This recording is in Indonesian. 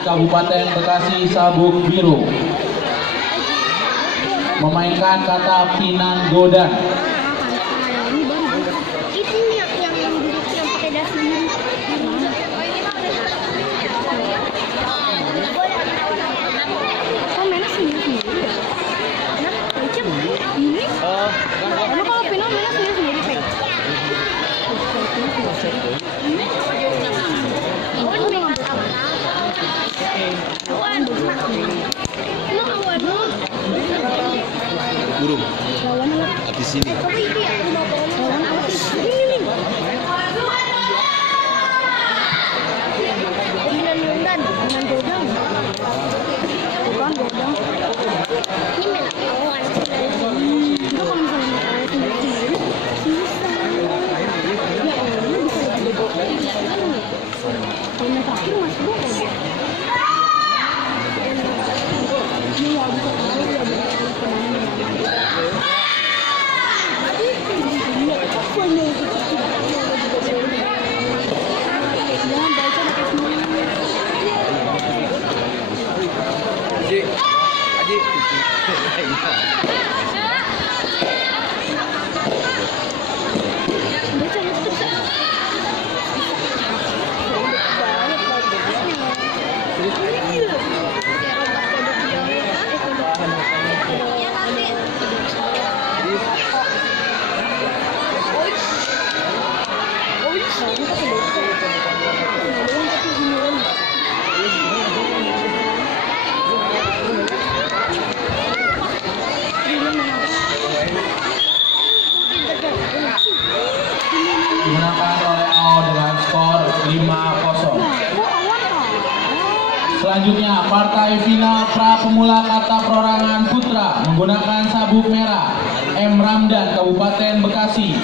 Kabupaten Bekasi sabuk biru memainkan kata Pinang Godan. Burung di sini. Dimenangkan oleh AO dengan skor 5-0. Selanjutnya partai final pra pemula kata perorangan putra menggunakan sabuk merah M. Ramdan Kabupaten Bekasi